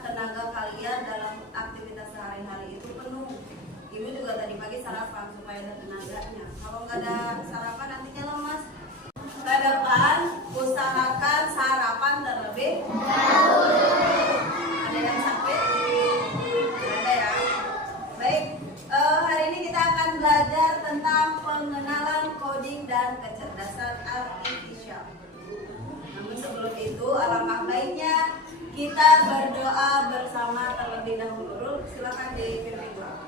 tenaga kalian dalam aktivitas sehari-hari itu penuh. Ibu juga tadi pagi sarapan supaya ada tenaganya. Kalau nggak ada sarapan nantinya lemas. Ke depan usahakan sarapan terlebih dahulu. Ada yang sakit? Ada ya. Baik, hari ini kita akan belajar tentang pengenalan coding dan kecerdasan artifisial. Namun sebelum itu, alangkah baiknya kita berdoa bersama terlebih dahulu. Silakan dipimpin doa.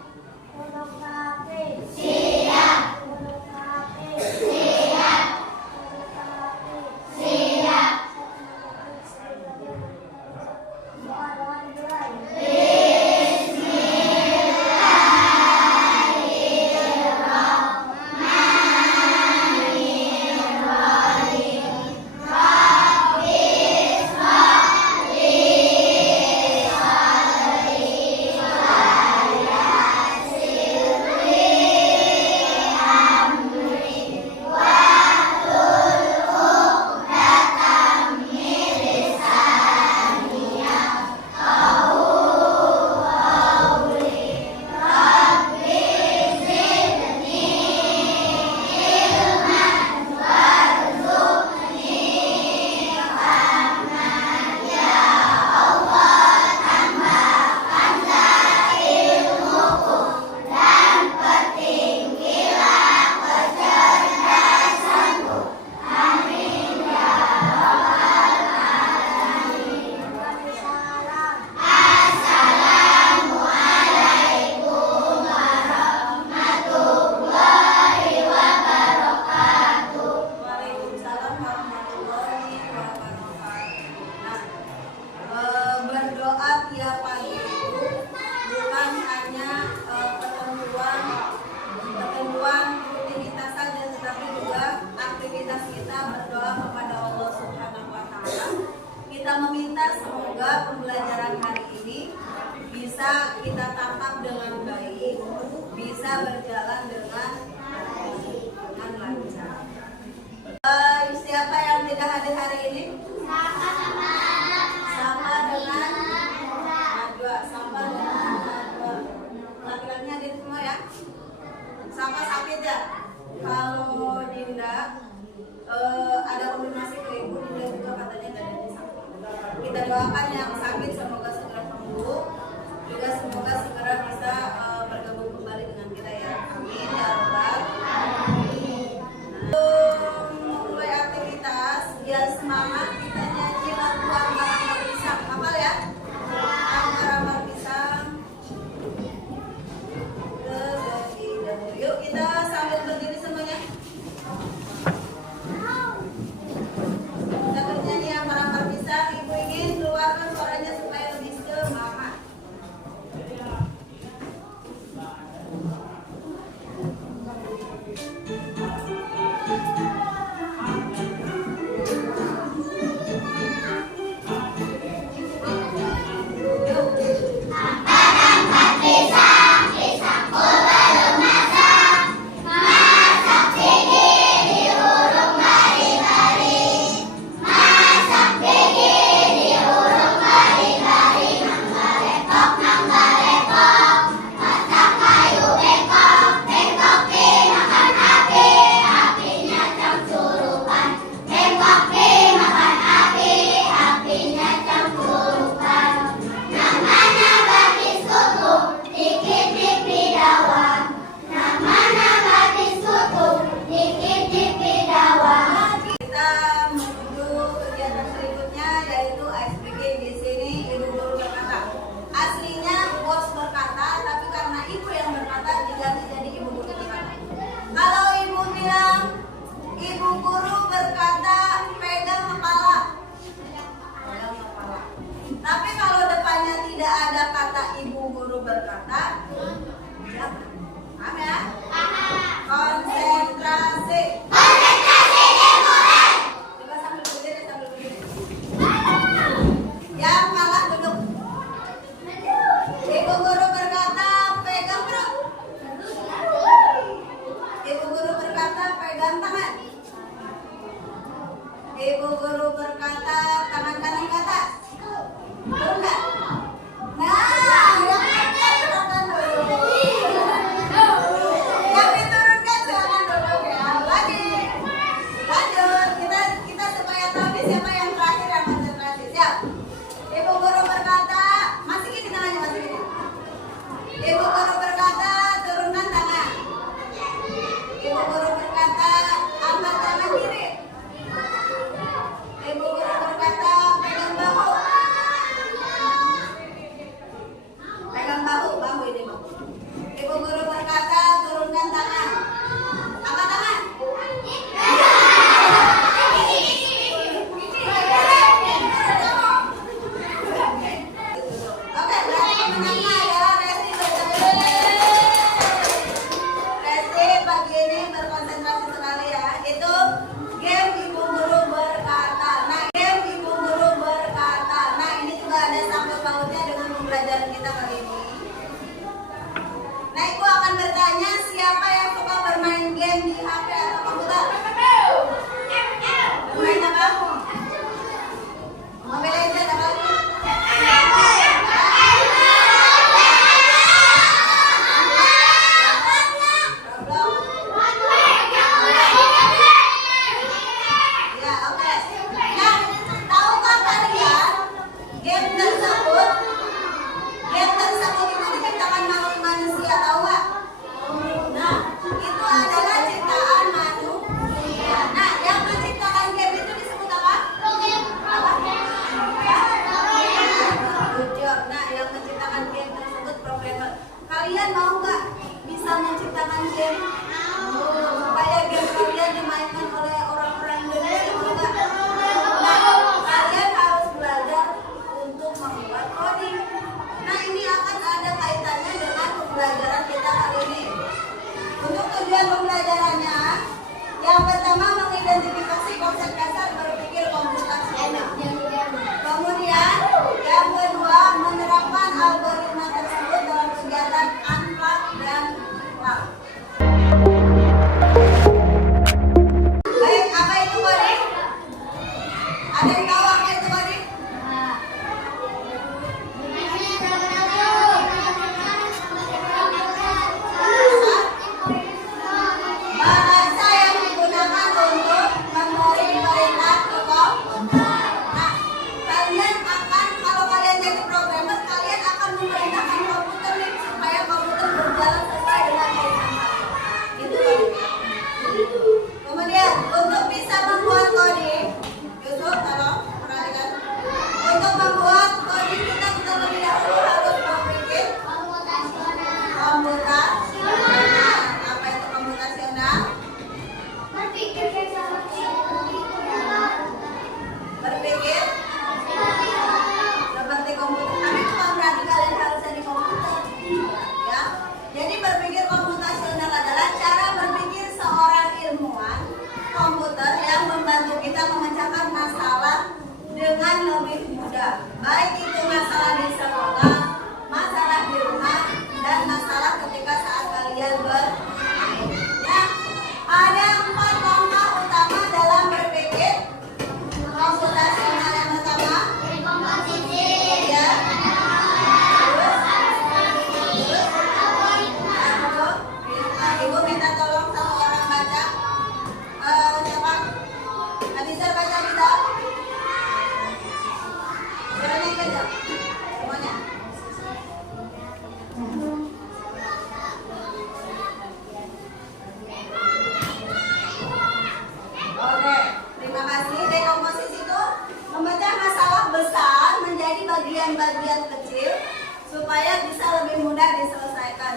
Siap. Siap. Siap. Kita meminta semoga pembelajaran hari ini bisa kita tangkap dengan baik, bisa berjalan dengan lancar. Siapa yang tidak hadir hari ini? Sama dengan Najwa. Sama dengan Najwa. Laki-lakinya hadir semua ya? Sama sakit ya? Kalau Dinda ada konfirmasi ke ibu, Dinda juga katanya tidak ada sakit. Kita doakan yang sakit semoga segera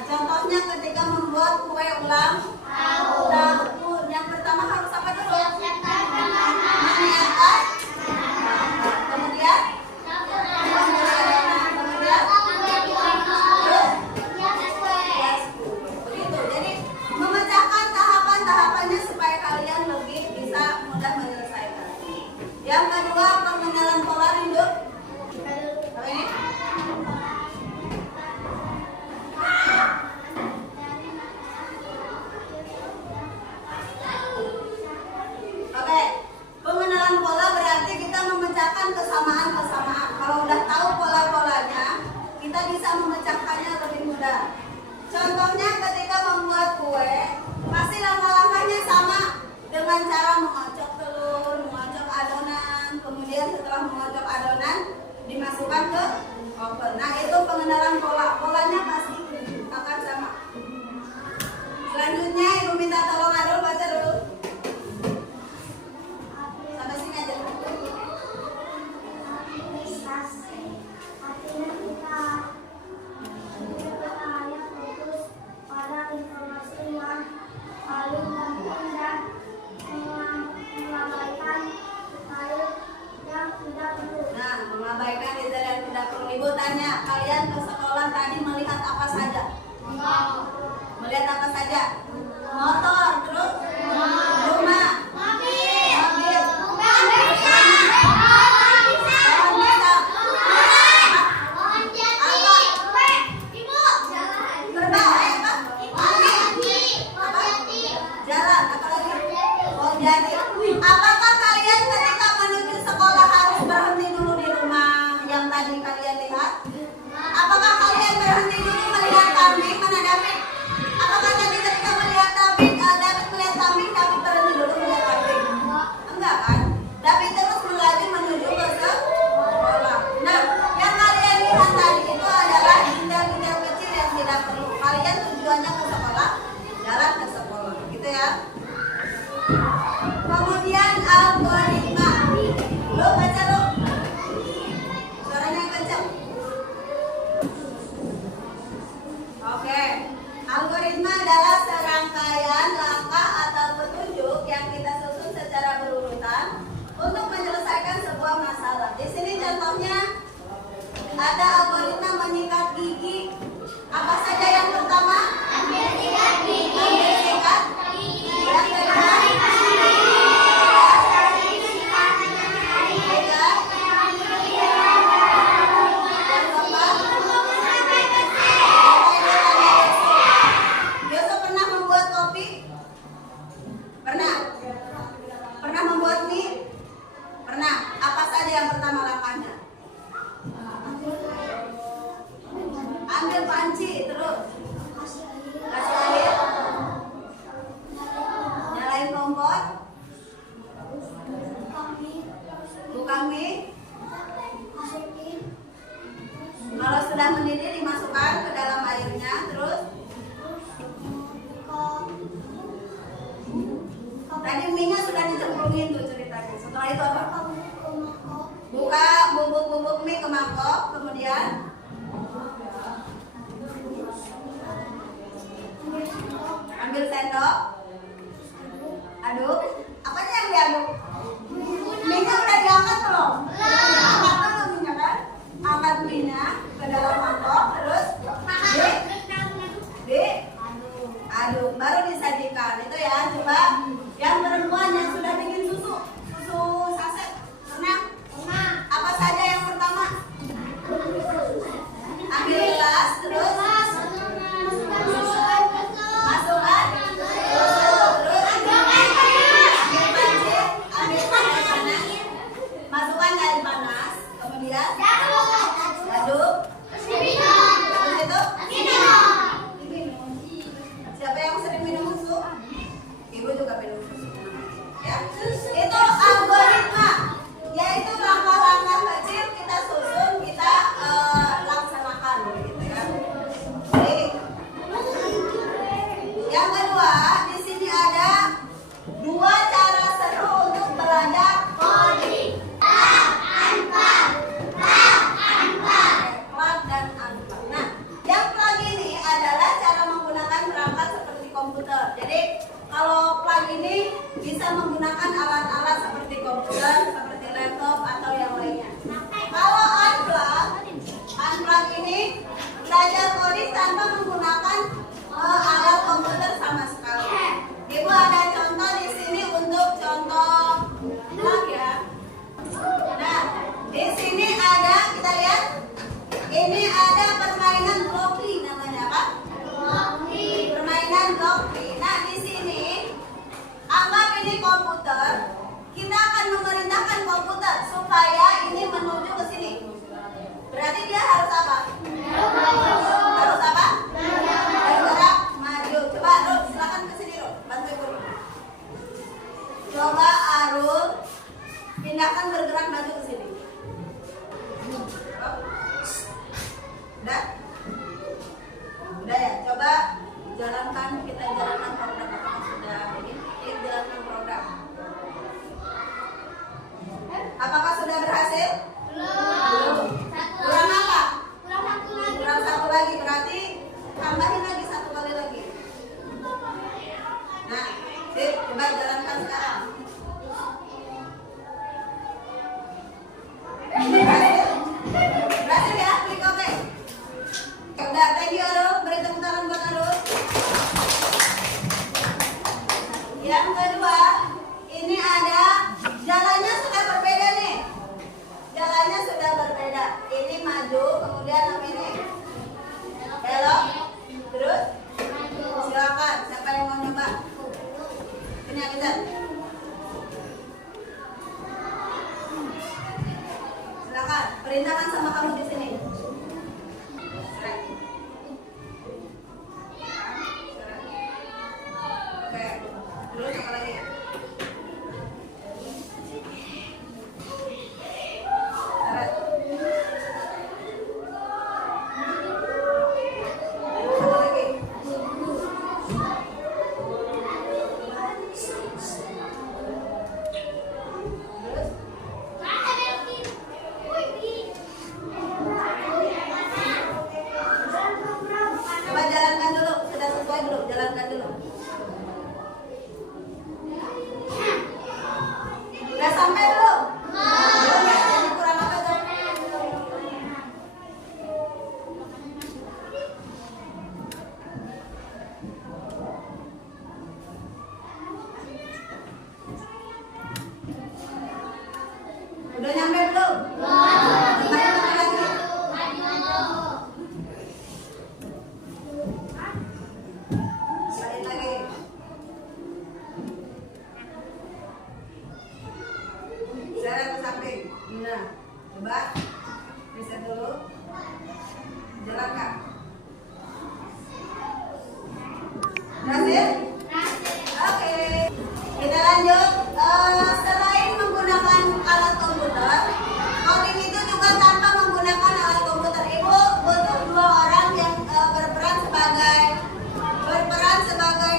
Contohnya ketika membuat kue ulang tahun. Yang pertama harus apa dulu? Menyiapkan. Kemudian begitu. Jadi memecahkan tahapan-tahapannya supaya kalian lebih bisa mudah menyelesaikan. Yang kedua, pengenalan pola hidup. Apa ini? Oke, pengenalan pola berarti kita memecahkan kesamaan-kesamaan. Kalau udah tahu pola-polanya, kita bisa memecahkannya lebih mudah. Contohnya ketika membuat kue, pasti langkah-langkahnya sama dengan cara mengocok telur, mengocok adonan, kemudian setelah mengocok adonan dimasukkan ke oven. Nah, itu pengenalan pola. Polanya pasti akan sama. Selanjutnya Ibu minta tolong Adul baca dulu. Sampai sini aja. Artinya kita fokus pada informasi yang paling penting dan mengabaikan hal yang tidak perlu. Nah, mengabaikan detail yang tidak perlu. Ibu tanya, kalian ke sekolah tadi melihat apa saja? Melihat apa saja? Motor, terus? Rumah, mobil, jalan, apa lagi? Oh, jadi apakah kalian ketika menuju sekolah harus berhenti dulu di rumah yang tadi kalian lihat? Apakah kalian berhenti dulu melihat kambing? Mana David? Apakah tadi ketika melihat David melihat kambing, David berhenti dulu melihat kambing? Enggak kan? David terus melaju menuju ke sekolah. Nah, yang kalian lihat tadi itu adalah detail-detail kecil yang tidak perlu. Kalian tujuannya ke sekolah, jalan ke sekolah, gitu ya. Kemudian algoritma. Lo baca lo. Suaranya kencang. Oke. Algoritma adalah serangkaian langkah atau petunjuk yang kita susun secara berurutan untuk menyelesaikan sebuah masalah. Di sini contohnya ada algoritma menyikat gigi. Apa saja yang pertama? Ambil sikat gigi. Yang kedua? Yusuf pernah membuat kopi? Pernah? Pernah membuat mie? Pernah. Apa saja yang pertama langkahnya? Ambil panci, terus kasih air, nyalain kompor, buka mie. Kalau sudah mendidih dimasukkan ke dalam airnya, terus tadi mie-nya sudah dicemplungin tuh ceritanya. Setelah itu apa? Buka bubuk-bubuk mie ke mangkok, kemudian ambil sendok, aduk. Apanya yang diaduk? Mie-nya udah diangkat belum? Angkat dulu mie-nya kan? Angkat mie-nya ke dalam mangkok, terus aduk, baru disajikan. Itu ya, coba yang perempuan yang sudah bikin susu saset, pernah? Apa saja yang pertama? Ambil gelas, terus masukkan, terus ambil panci, ambil air panas, masukkan air panas, kemudian aduk, terus itu siapa yang sering minum susu? Ibu juga minum susu. Ya, itu algoritma, yaitu langkah-langkah kecil kita susun, kita laksanakan, gitu ya. belajar coding tanpa menggunakan alat komputer sama sekali. Ibu ada contoh di sini untuk contoh log ya. Nah, di sini ada, kita lihat, ini ada permainan Blockly namanya apa? Permainan Blockly. Nah, di sini anggap ini komputer. Kita akan memerintahkan komputer supaya ini menuju ke sini. Berarti dia harus apa? Harus apa? Bergerak maju. Coba Rul, silakan ke sini Rul. Bantu Ibu. Coba Arul pindahkan bergerak maju ke sini. Udah? Udah ya? Coba jalankan, kita jalankan program. Apakah sudah ini? Jalankan program. Apakah sudah berhasil? Belum. Kurang apa? Kurang satu lagi. Berarti tambahin lagi satu kali lagi. Nah, sip. Coba jalankan sekarang. Berhasil? Berhasil ya? Klik OK. Udah, thank you Arul. Beri tepuk tangan buat Arul. Yang kedua, ini ada jalannya sudah berbeda nih. Jalannya sudah berbeda. Ini maju, kemudian apa ini? Belok. Terus? Silakan. Siapa yang mau nyoba? Ini kita. Silakan. Perintahkan sama kamu di sini. Oke. Terus apa lagi? Coba jalankan dulu, sudah sesuai belum? Jalankan dulu. Udah sampai belum? Belum ya? Jadi kurang apa tuh? Udah nyampe belum? Tambahin apa lagi? Balik lagi. Seret ke samping. Nah, coba reset dulu. Jalankan. Berhasil? Oke. Kita lanjut. Selain menggunakan alat komputer, coding itu juga tanpa menggunakan alat komputer. Ibu butuh 2 orang yang berperan sebagai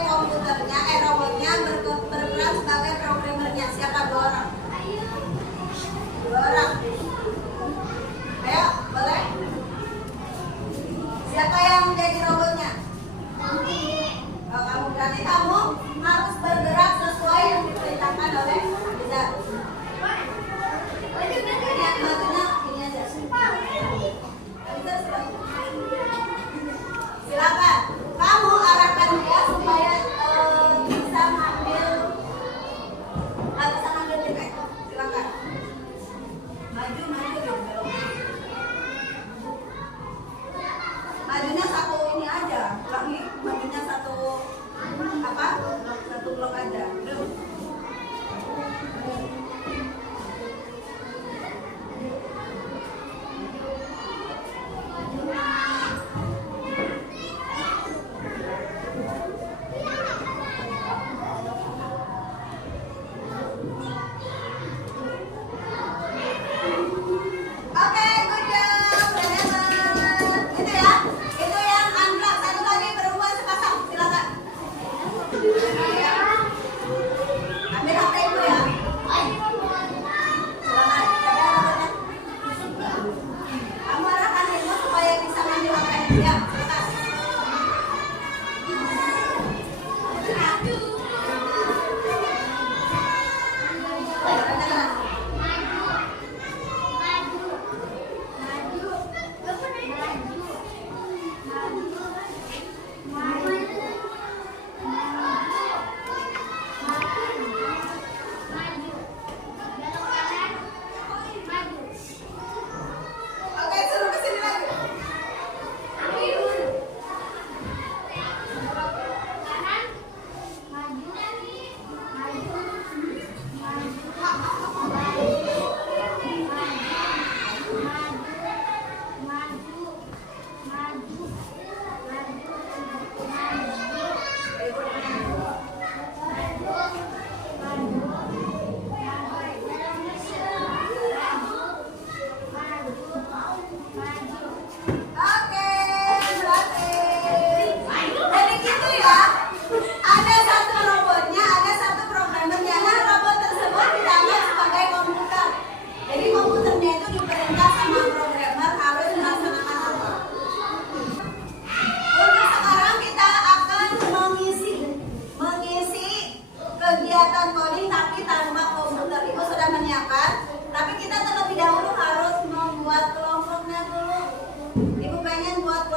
komputernya, robotnya, berperan sebagai programmernya. Siapa 2 orang? 2 orang. Ayo, boleh? Siapa yang menjadi robotnya? Oh, kamu berarti kamu harus bergerak sesuai yang diperintahkan oleh Abizar. Lihat majunya ini aja. Abizar silakan. Kamu arahkan dia supaya bisa ngambil titik. Silakan. Maju belok. Majunya satu ini aja. Ulangi. Majunya satu apa? Satu blok aja. Belum. Oke, good job. Itu ya. Itu yang unblock. Satu lagi berhubungan sepasang. Silakan. Ambil HP ibu ya. Silakan. Kamu arahkan ibu supaya bisa ambil HP. Ya, silakan.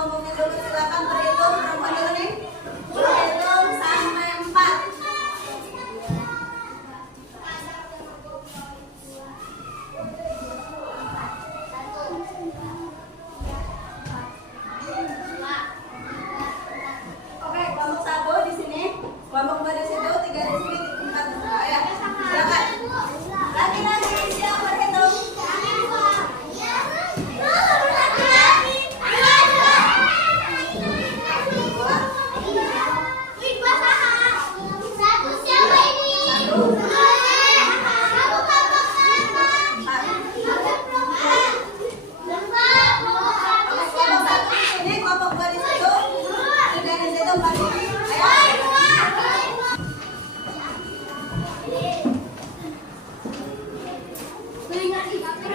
kelompoknya dulu silakan berhitung. Perempuan dulu nih. Berhitung sampai 4. Oke, kelompok 1 di sini, kelompok 2 di situ, 3 di sini, 4 di sana. Ya, silakan. Laki-laki siap berhitung.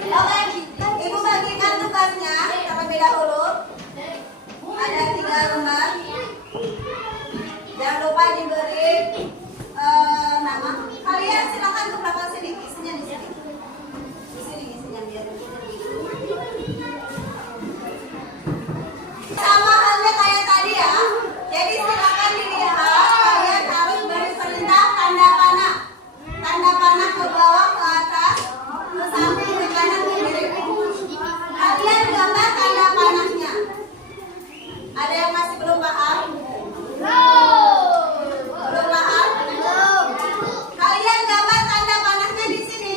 Oke, Ibu bagikan tugasnya terlebih dahulu. Ada 3 lembar. Jangan lupa diberi nama. Kalian silakan ke belakang sini. Isinya di sini. Di sini isinya biar sama halnya kayak tadi ya. Jadi silakan dilihat. Kalian harus beri perintah tanda panah. Tanda panah ke bawah, ke atas, ke samping, ke kanan, ke kiri. Kalian gambar tanda panahnya. Ada yang masih belum paham? Belum paham? Kalian gambar tanda panahnya di sini.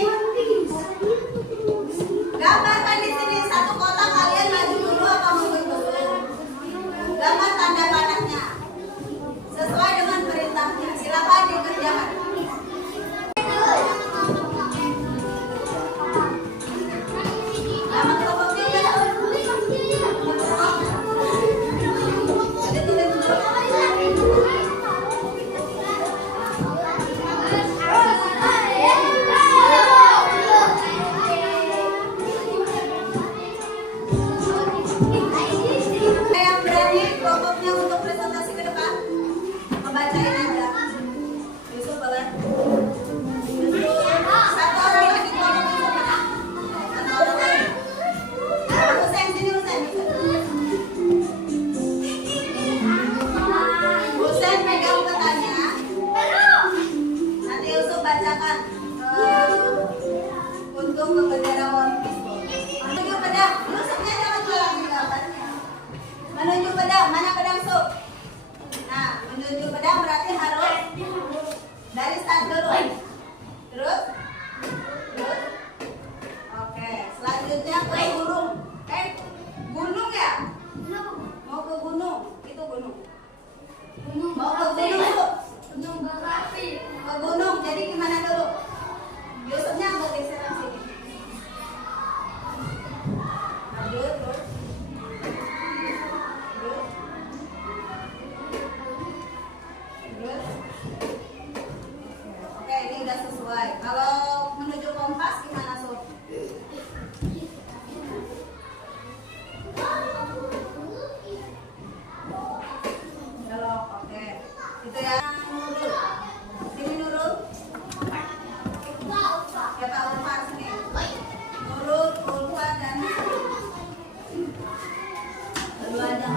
Gambarkan di sini satu kotak. Kalian maju dulu atau mundur dulu? Gambar tanda panahnya sesuai dengan perintahnya. Silakan dikerjakan. Yang berani kelompoknya untuk presentasi ke depan, membacain aja. Yusuf boleh. Satu orang lagi kelompok Yusuf mana? Satu orang lagi. Husain sini, Husain. Husain pegang petanya. Nanti Yusuf bacakan untuk ke bendera One Piece. Menuju pedang. Yusufnya jangan jualan di gambarnya. Menuju pedang, mana pedang Sup? Nah, menuju pedang berarti harus dari start dulu. Terus? Terus? Oke, selanjutnya ke burung. Gunung ya? Mau ke gunung? Itu gunung. Mau ke gunung Sup? Ke gunung, jadi gimana dulu? Yusufnya agak geseran sini. Maju, terus. Oke, ini udah sesuai. Kalau menuju kompas gimana, Sob? Belok, oke. Itu ya, Nurul. Sini Nurul. Siapa Ulfa sini? Nurul, Ulfa dan berdua aja.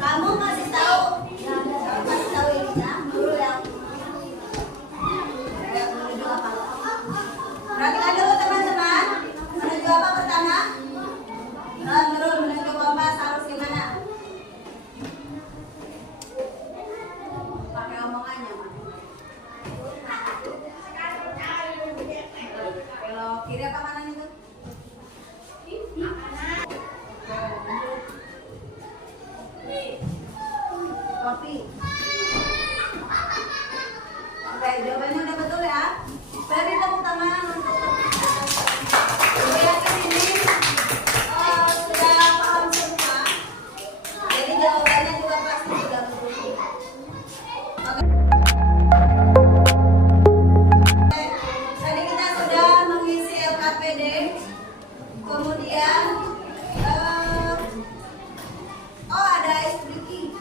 Kamu kasih tahu. Kamu kasih tahu ininya. Nurul yang menuju apa? Perhatikan dulu teman-teman. Menuju apa pertama? Nurul menuju kompas harus gimana? Pakai omongannya, Mas. Belok kiri apa kanan itu? Kopi. Oke, jawabannya udah betul ya. Beri tepuk tangan untuk Ibu yakin ini sudah paham semua. Jadi jawabannya juga pasti sudah betul. Oke. Tadi kita sudah mengisi LKPD. Kemudian ada ice breaking.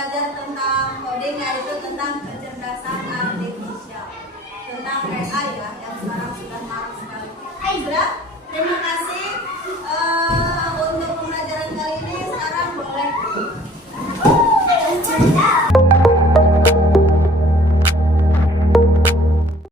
belajar tentang coding, yaitu tentang kecerdasan artifisial, tentang AI ya, yang sekarang sudah marak sekali. Sudah, terima kasih untuk pembelajaran kali ini. Sekarang boleh